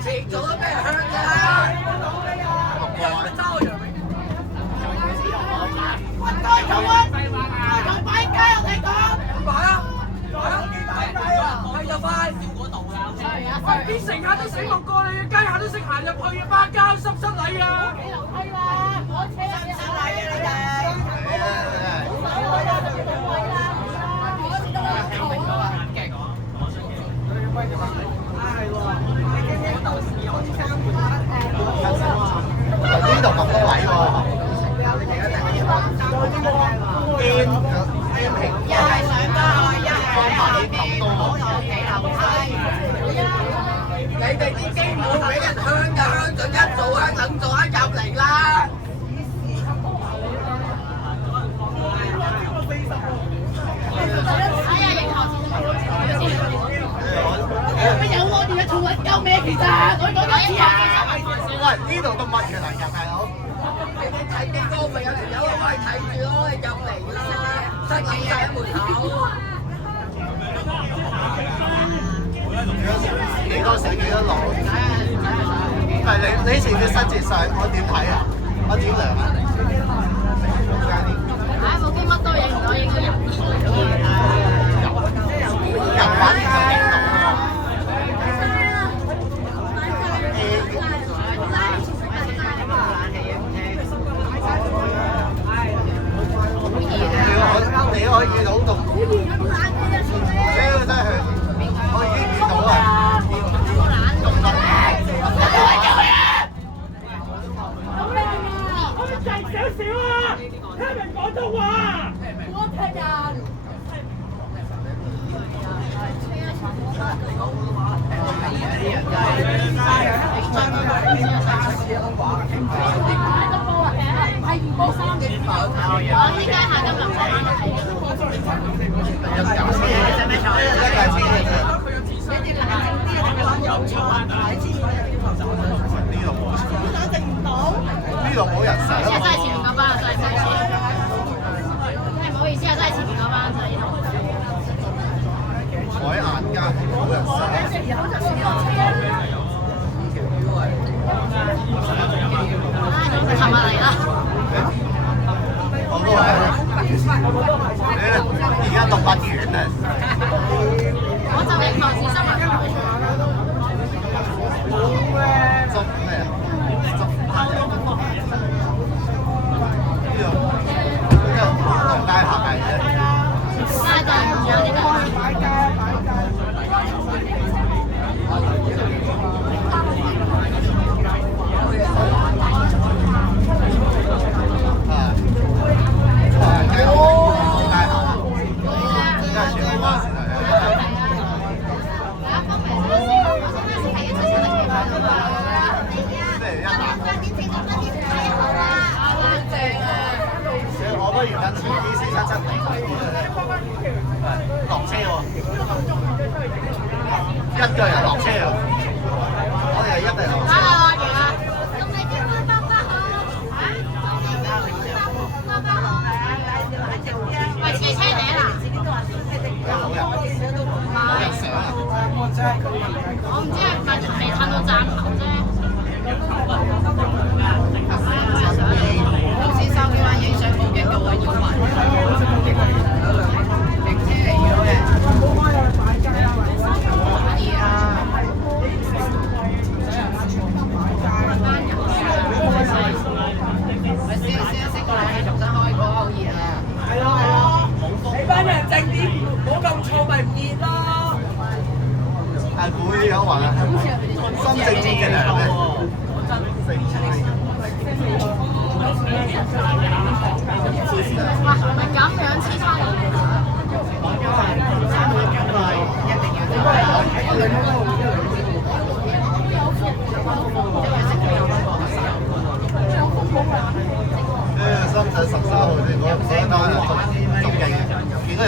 遲早都俾人香㗎啦！啲乘客都醒目過你嘅，街下都識行入去嘅，巴交濕濕禮啊！幾樓梯啦，我車啊！濕濕禮啊你哋！冇位啦，就冇位啦，我知道啦，坐啊！係喎，你記唔記得到時我啲衫呢度咁多位喎。一係上巴，一係喺下邊，我有幾樓梯。你哋啲機唔會俾人香就香咗一做香兩做香入嚟啦。哎呀，影頭乜有我哋嘅寵物有咩？其實我講多次啊！喂，呢度咁密嘅嚟㗎，大佬。你哋睇機哥咪有條友可以睇住咯，入嚟啦，塞緊晒喺門口。幾多水幾多落？唔係你以前嘅新節相，我點睇啊？我點量啊？唉，部機乜都影唔到，影到人。人玩就影到喎。你可以見到咁，真係，我已經見到啦。咁得意。好靚啊！可唔可以靜少少啊？聽人廣東話。我踢人。係唔報衫嘅。我依家下今日翻嚟。一架車嘅啫。你哋冷靜啲啊！定係諗有錯啊？睇先。呢度冇。冷靜唔到。呢度冇人上。真係前面嗰班啊，真係真係。唔好意思啊，真係前面嗰班就係呢度。海晏街冇人上。琴日嚟啦。我都係。而家讀法院啊！我就係抗戰新聞台。執咩啊？執呢度落街行係啫。街就唔有呢個。我不如跟前啲477嚟落車喎，一個人落車喎，我哋係一個人落車。喂，車車頂啊！有人上啊！我唔知係咪未撐到站頭啫。老師收嘅話影相報警嘅喎，要還。停車嚟咗嘅。可以啊。喂，先過嚟重新開過，好熱啊！係咯，你班人靜啲，唔好咁燥咪唔熱咯。係會有話新政治嘅涼咧。哇，唔係咁樣黐差人。深圳13號先嗰單啊，仲勁，見到人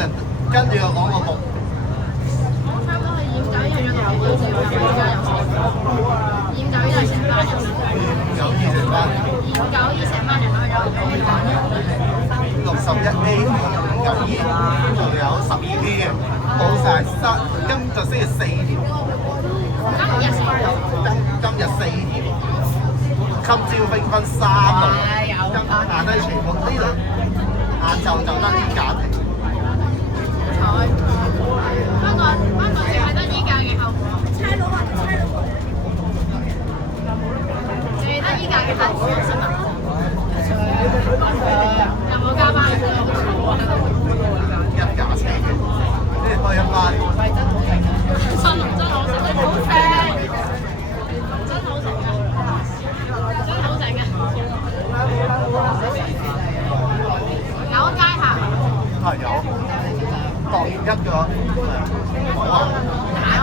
跟住又講個目。我差唔多係驗酒一樣要6幾蚊紙喎，驗酒依家成班人。有2成班。驗酒依成班人去咗。61A 592，仲有12P 嘅，冇曬今就先4條。今日4條。今朝兵分3路，但係全部呢度晏晝就得呢架停。不過只係得呢架嘅後果。差佬話最得依家嘅客戶新聞，有冇加班？一架車嘅，跟住開一班。真好食，真好食，真好食啊！真好食啊！有街客。係有，當一個有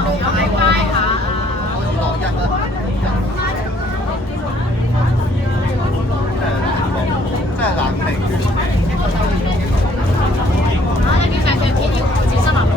冇街客啊？當一啦，真係冷氣。啊！你成條天要自身能力。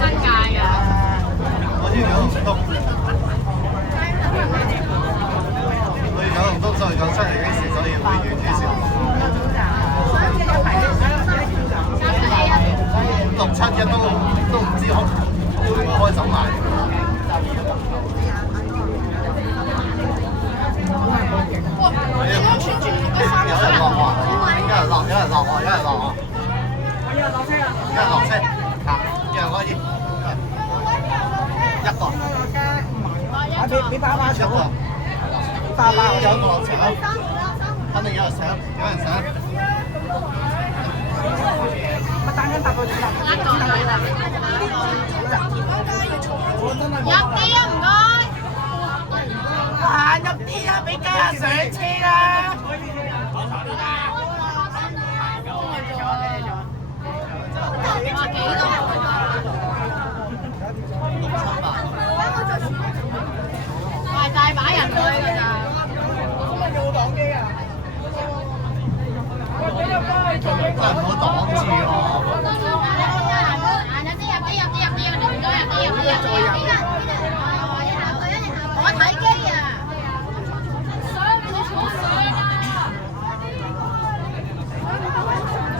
新界㗎。佢講出嚟幾時，所以會遠啲先。671都唔知開手賣。有人落喎，有人落喎，有人落喎。有人落車啊！有人落車，行，有人開始。一個。你打靶場啊？打靶有個落車，肯定有人上，有人上。乜單張搭個入啲啊，唔該。行入啲啦，俾家人上車啦。大把人去㗎咋。真係唔好擋住喎。我睇機啊！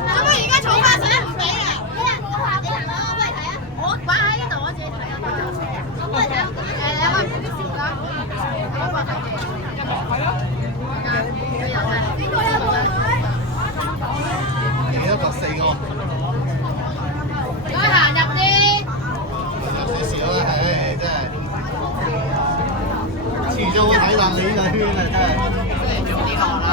做乜而家坐翻上唔俾啊？你行咯，我幫你睇啊！我擺喺呢度，我自己睇啊。我幫你睇。你開唔開啲先啦？我幫你睇。幾多個？4個。再行入啲。有少少啦，唉，真係。遲早會睇爛你呢個圈啊！真係。早啲落啦，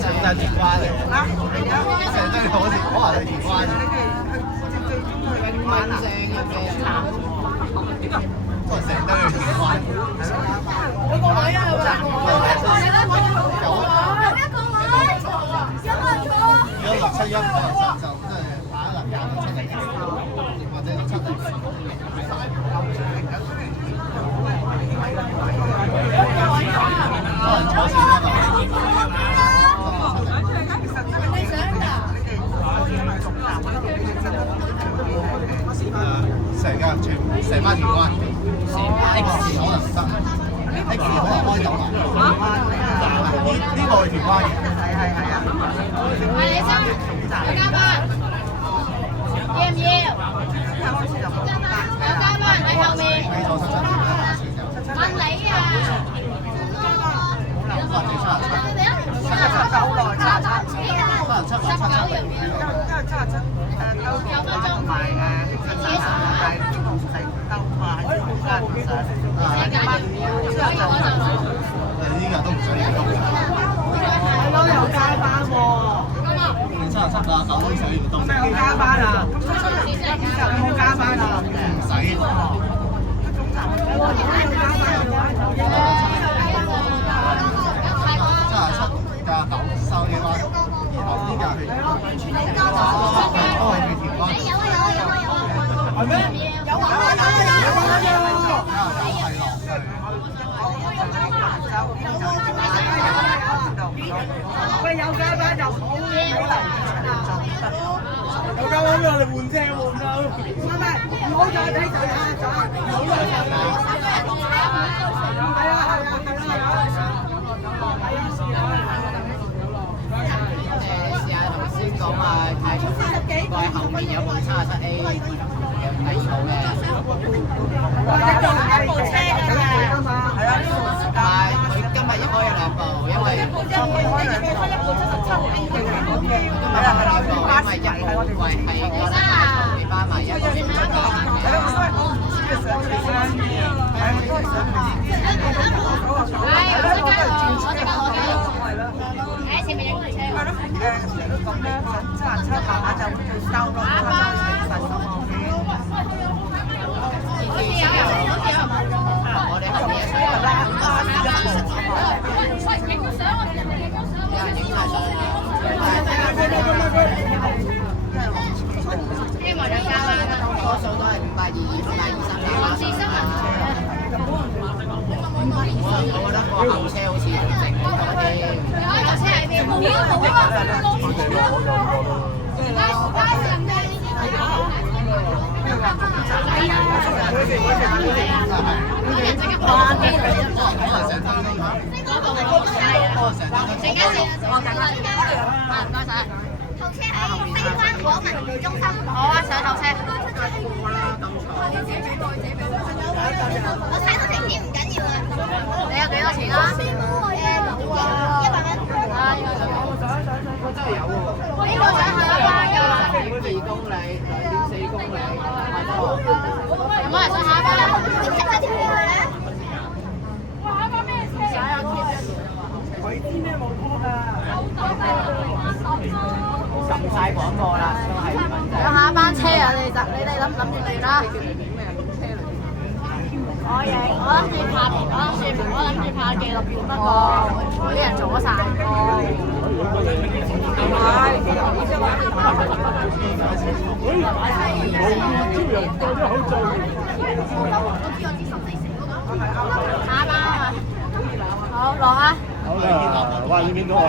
成堆甜瓜嚟，成堆好似可能係甜瓜。蚊聲嘅咩？都係成堆甜瓜。有個位啊，係咪？有一個位，如果671可能就真係打能廿個出嚟，或者7零。可能坐前嗰成班甜瓜 ，X 可能得 ，X 可能開到啊！呢個係甜瓜嘅，係你先，有加班，要唔要？有加班喺後面。問你啊！或者77好耐，79要唔要？有分鐘。呢個都唔想要咁。係咯，有加班喎。你77啊，9都想要多。有加班啊？有加班啊？唔使。77加9收幾蚊？然後呢架係都係要甜瓜。係咩？有啊！喂，有加班就好嚟有加班俾我哋換車換啊！唔好再睇就係唔好再睇。係啊！試下頭先講話太重，過喺後面有部77A 係草嘅。一部車㗎嘛。係啊，但係佢今日亦開咗2部，因為今日開2部，係啦，2部，因為一部貴係覺得你包埋一部先得嘅。多數都係520、我覺得個後車好似靜好多啲。後車喺邊？冇啊！人即刻破機嚟啦！陣間先，我大家唔該晒。後車喺西灣河文娛中心。好啊，上後車。我睇到停錢唔緊要啊。你有幾多錢啊？100蚊。啊，呢個真係有喎。呢個想去一班㗎。2公里，2.4公里，有冇人想下一班？你睇下條路咧。哇！下一班咩車？佢知咩冇拖㗎？撳晒廣播啦，都係有下一班車啊！你哋諗住點啦？我諗住拍紀錄片，不過啲人阻晒。下一班啊！好落啊！好啦，哇！呢邊都啊。